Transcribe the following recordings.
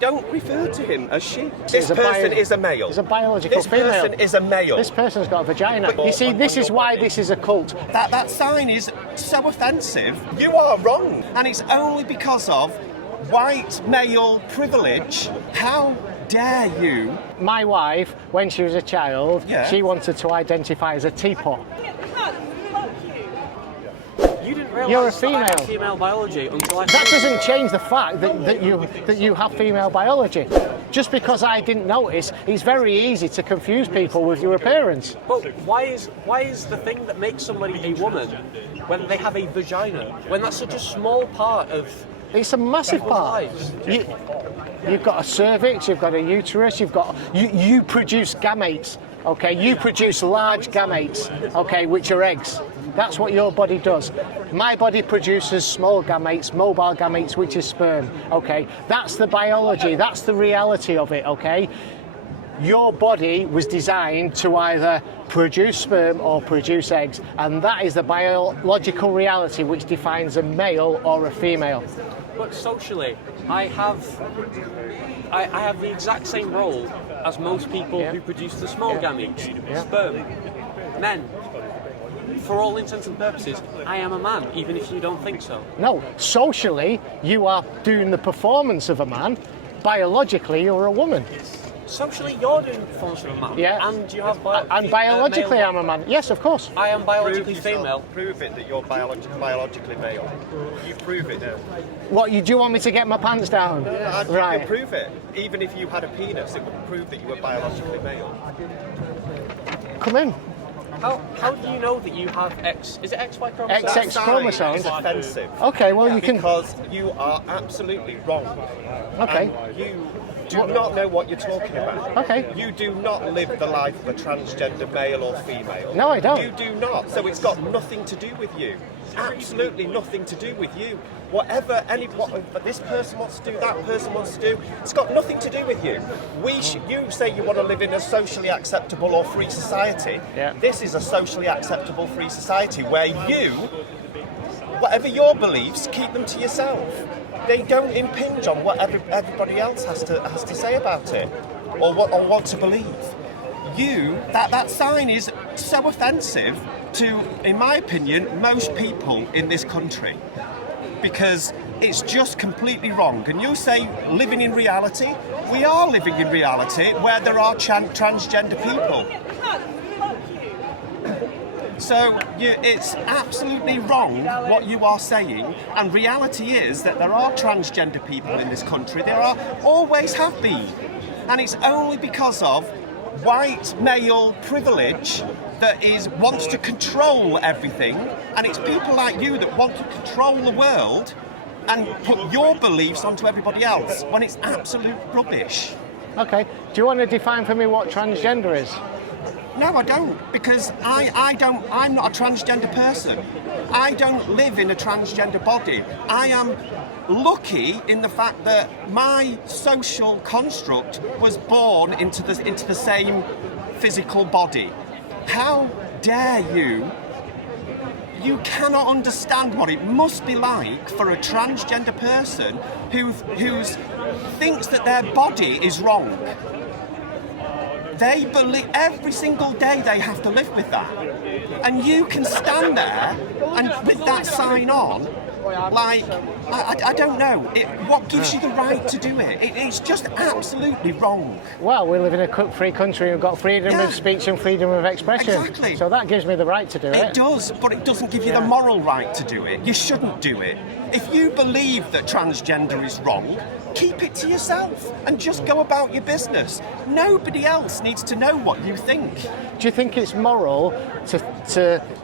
Don't refer to him as she. This person is a male. He's a biological female. This person is a male. This person's got a vagina. You see, this is why this is a cult. That sign is so offensive. You are wrong. And it's only because of white male privilege. How dare you? My wife, when she was a child, she wanted to identify as a teapot. You didn't realise You're a that I female. had female biology until I... That doesn't change the fact that you have female biology. Just because I didn't notice, it's very easy to confuse people with your appearance. But why is the thing that makes somebody a woman when they have a vagina, when that's such a small part of... It's a massive part. You've got a cervix, you've got a uterus, you produce gametes, okay? You produce large gametes, okay, which are eggs. That's what your body does. My body produces small gametes, mobile gametes, which is sperm, okay? That's the biology, that's the reality of it, okay? Your body was designed to either produce sperm or produce eggs, and that is the biological reality which defines a male or a female. But socially, I have the exact same role as most people who produce the small gametes, sperm, men. For all intents and purposes, I am a man, even if you don't think so. No, socially, you are doing the performance of a man. Biologically, you're a woman. Socially, you're doing the performance of a man. Yeah. And you have and biologically, I'm a man. Yes, of course. I am biologically female. Prove it that you're biologically male. You prove it now. What, do you want me to get my pants down? Yeah, right. You prove it. Even if you had a penis, it would prove that you were biologically male. Come in. How do you know that you have X? Is it XY chromosomes? XX chromosomes. It's offensive. Okay, well you can. Because you are absolutely wrong. Okay. And you do not know what you're talking about. Okay. You do not live the life of a transgender male or female. No, I don't. You do not. So it's got nothing to do with you. Absolutely nothing to do with you. Whatever this person wants to do, that person wants to do, it's got nothing to do with you. You say you want to live in a socially acceptable or free society. Yeah. This is a socially acceptable free society where you, whatever your beliefs, keep them to yourself. They don't impinge on what everybody else has to say about it or what to believe. That sign is so offensive to, in my opinion, most people in this country, because it's just completely wrong. And you say living in reality, we are living in reality where there are transgender people. So it's absolutely wrong what you are saying, and reality is that there are transgender people in this country. There always have been, and it's only because of white male privilege that wants to control everything, and it's people like you that want to control the world and put your beliefs onto everybody else when it's absolute rubbish. Okay. Do you want to define for me what transgender is? No, I don't, because I'm not a transgender person. I don't live in a transgender body. I am lucky in the fact that my social construct was born into the same physical body. How dare you? You cannot understand what it must be like for a transgender person who thinks that their body is wrong. They believe every single day they have to live with that. And you can stand there and with that sign on, like, I don't know. What gives you the right to do it? It's just absolutely wrong. Well, we live in a free country. We've got freedom of speech and freedom of expression. Exactly. So that gives me the right to do it. It does, but it doesn't give you the moral right to do it. You shouldn't do it. If you believe that transgender is wrong, keep it to yourself and just go about your business. Nobody else needs to know what you think. Do you think it's moral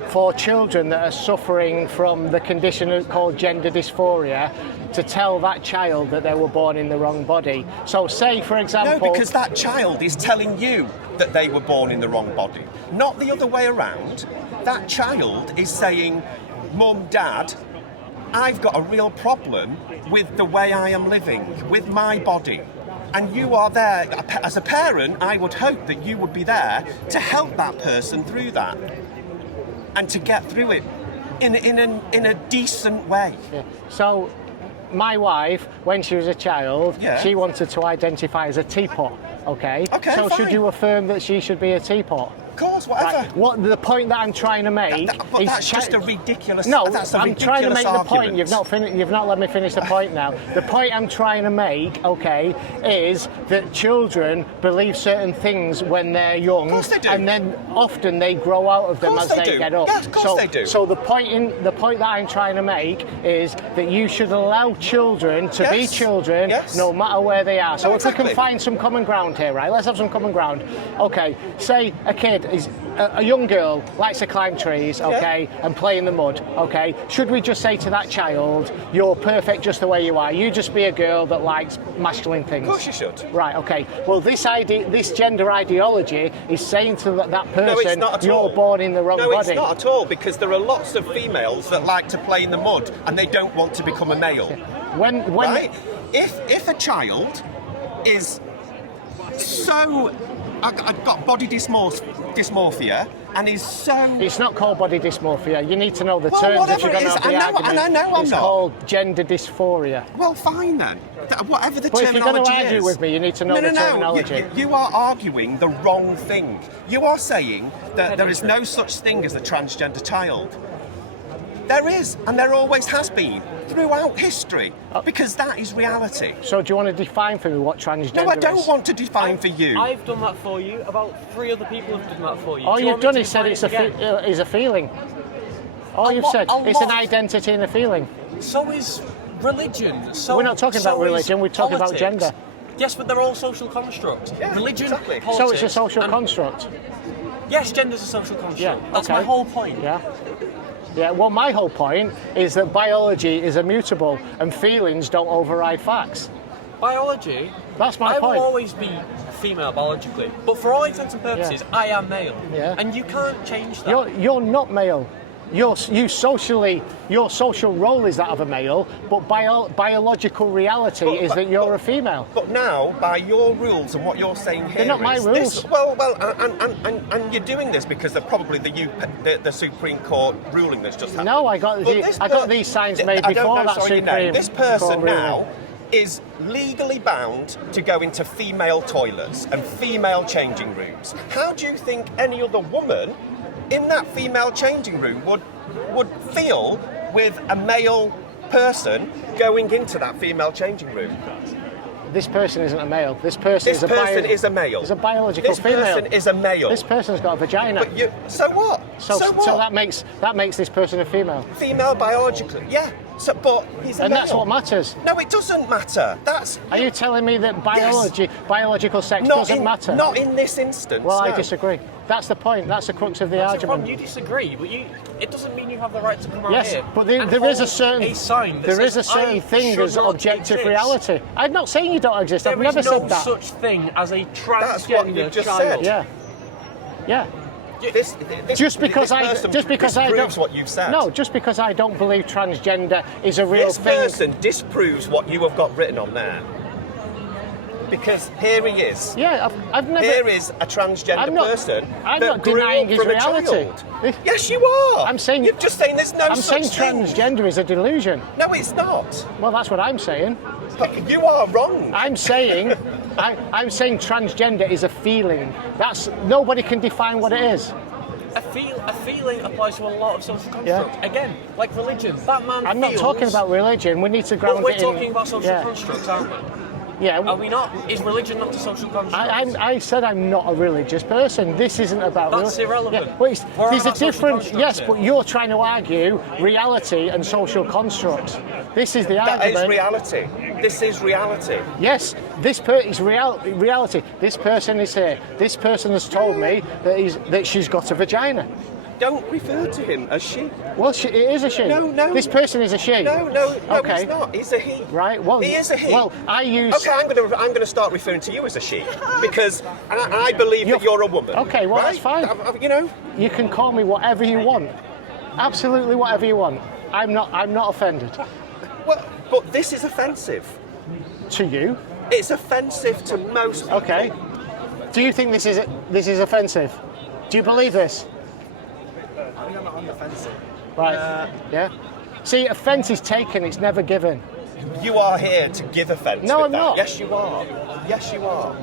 for children that are suffering from the condition called gender dysphoria to tell that child that they were born in the wrong body? So say, for example... No, because that child is telling you that they were born in the wrong body, not the other way around. That child is saying, Mum, Dad, I've got a real problem with the way I am living, with my body. And you are there, as a parent, I would hope that you would be there to help that person through that and to get through it in a decent way. Yeah. So my wife, when she was a child, Yeah. she wanted to identify as a teapot. Okay. Okay, So should fine. you affirm that she should be a teapot? Of course, whatever. Right. What the point that I'm trying to make But is that's just a ridiculous. No, that's a I'm ridiculous trying to make argument. the point. You've not let me finish the point now. The point I'm trying to make, okay, is that children believe certain things when they're young, Of course they do. and then often they grow out of them Of course as they they do. get up. Yeah, of course they do. So the point that I'm trying to make is that you should allow children to be Yes. children, Yes. no matter where they are. So No, if we exactly. can find some common ground here, right? Let's have some common ground. Okay, say a kid is a young girl likes to climb trees, okay, and play in the mud, okay. Should we just say to that child, "You're perfect just the way you are. You just be a girl that likes masculine things"? Of course you should. Right. Okay. Well, this gender ideology is saying to that person, No, it's not at all. "You're born in the wrong No, body." it's not at all, because there are lots of females that like to play in the mud and they don't want to become a male. When Right? If a child is so I've got body dysmorphia and is so It's not called body dysmorphia. You need to know the Well, terms if whatever you're going it to is, have the I know- argument. and I know I'm it's not. called gender dysphoria. well, fine then. Whatever the But if you're terminology going to argue is. with me, you need to know no, the no, terminology. You are arguing the wrong thing. You are saying that there is no such thing as a transgender child. There is, and there always has been throughout history, because that is reality. So do you want to define for me what transgender No, I don't is? want to define for you. I've done that for you. About 3 other people have done that for you. All Do you you've want me done to is said define it's it again? is a feeling. All A you've lot- said, a it's an lot. identity and a feeling. So is religion. So, We're not talking about so is religion, we're talking about politics. gender. Yes, but they're all social constructs. Yeah, Religion, exactly. politics, So it's a social and- construct. Yes, gender's a social construct. Yeah, That's okay. my whole point. Yeah. Yeah, well, my whole point is that biology is immutable and feelings don't override facts. Biology. That's my I point. will always be female biologically, but for all intents and purposes, I am male. Yeah. And you can't change that. You're not male. Your social role is that of a male, but biological reality is that you're a female. But now, by your rules and what you're saying here, They're not my is rules. This, and you're doing this because they're probably the Supreme Court ruling that's just happened. No, I got these signs made I don't before know, that sorry, Supreme This Court person ruling. now is legally bound to go into female toilets and female changing rooms. How do you think any other woman in that female changing room would feel with a male person going into that female changing room? This person isn't a male. This person This is a person is a male. Is a biological This female. person is a male. This person's got a vagina. But you, so what? So that makes this person a female. Female biologically, yeah. So, but he's a And male. that's what matters. No, it doesn't matter. That's Are you telling me that biological sex not doesn't in, matter? Not in this instance. Well, I no. disagree. That's the point. That's the crux of the That's the argument. problem. You disagree, but it doesn't mean you have the right to come out Yes, here. but and there is a hold certain a sign that there is a says, certain "I thing should as not objective exist." reality. I'm not saying you don't exist. I've There never is no said that. such thing as a transgender That's what you just child. said. Yeah, yeah. This, Just because this person I disproves don't. what you've said. No, just because I don't believe transgender is a real This thing. person disproves what you have got written on there. Because here he is. Yeah, I've never. Here is a transgender I'm not- person I'm that not grew denying up his from a reality. child. Yes, you are. I'm saying- You're just saying there's no I'm such saying thing. transgender is a delusion. No, it's not. Well, that's what I'm saying. But you are wrong. I'm saying transgender is a feeling. That's nobody can define what it is. A feeling applies to a lot of social constructs. Again, like religion. That man I'm not feels- talking about religion. We need to ground But we're it in. talking about social yeah. constructs, aren't we? Yeah. Are we not? Is religion not a social construct? I said I'm not a religious person. This isn't about. That's irrelevant. Yeah, well, We're there's a about social different. constructs Yes, here. but you're trying to argue reality and social constructs. This is the That argument. is reality. This is reality. Yes, this is reality. This person is here. This person has told me that she's got a vagina. Don't refer to him as she. Well, it is a she. No. This person is a she. No, Okay. he's not. He's a he. Right. Well, he is a he. Well, I use. Okay, I'm going to start referring to you as a she because I believe that you're a woman. Okay, well, right? that's fine. You know. You can call me whatever you want. Absolutely whatever you want. I'm not offended. Well, but this is offensive. To you. It's offensive to most people. Okay. Do you think this is offensive? Do you believe this? I think I'm on the fence. Right. Yeah. See, offence is taken, it's never given. You are here to give offence. No, with I'm that. not. Yes, you are. Yes, you are.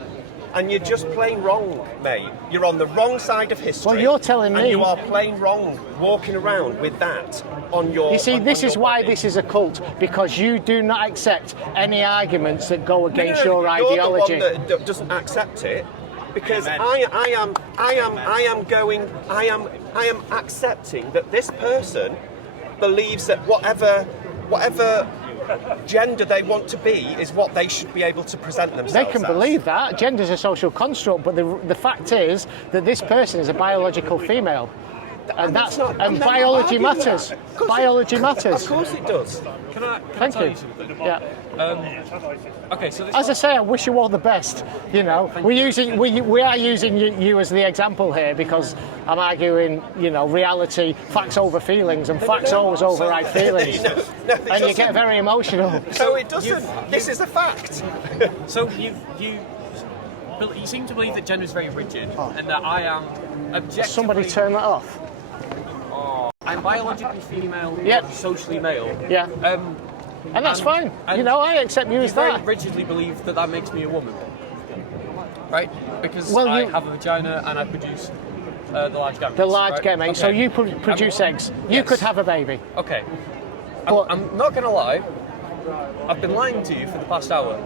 And you're just plain wrong, mate. You're on the wrong side of history. Well, you're telling and me- you are plain wrong walking around with that on your. You see, on this your is why body. this is a cult, because you do not accept any arguments that go against No, your you're ideology. the one that doesn't accept it, because I am accepting that this person believes that whatever gender they want to be is what they should be able to present themselves They can as. believe that. Gender's a social construct, but the fact is that this person is a biological female. And that's not- I'm and not biology arguing matters. that. Of course Biology matters. Of course it does. Can I Thank tell you. you something? Yeah. Okay, so this As I say, I wish you all the best. You know, we are using you as the example here because I'm arguing, you know, reality, facts over feelings, and facts always override feelings. No, it And you get doesn't. very emotional. No, it doesn't. This is a fact. So you seem to believe that gender is very rigid, and that I am objectively. Somebody turn that off. I'm biologically female, Yep. socially male. Yeah. And that's fine. You know, I accept you as very that. rigidly believe that that makes me a woman, right? Because Well, I you- have a vagina and I produce the large gametes. The large right? gamete. So Okay. you produce eggs. You Yes. could have a baby. Okay. But- I'm not going to lie. I've been lying to you for the past hour.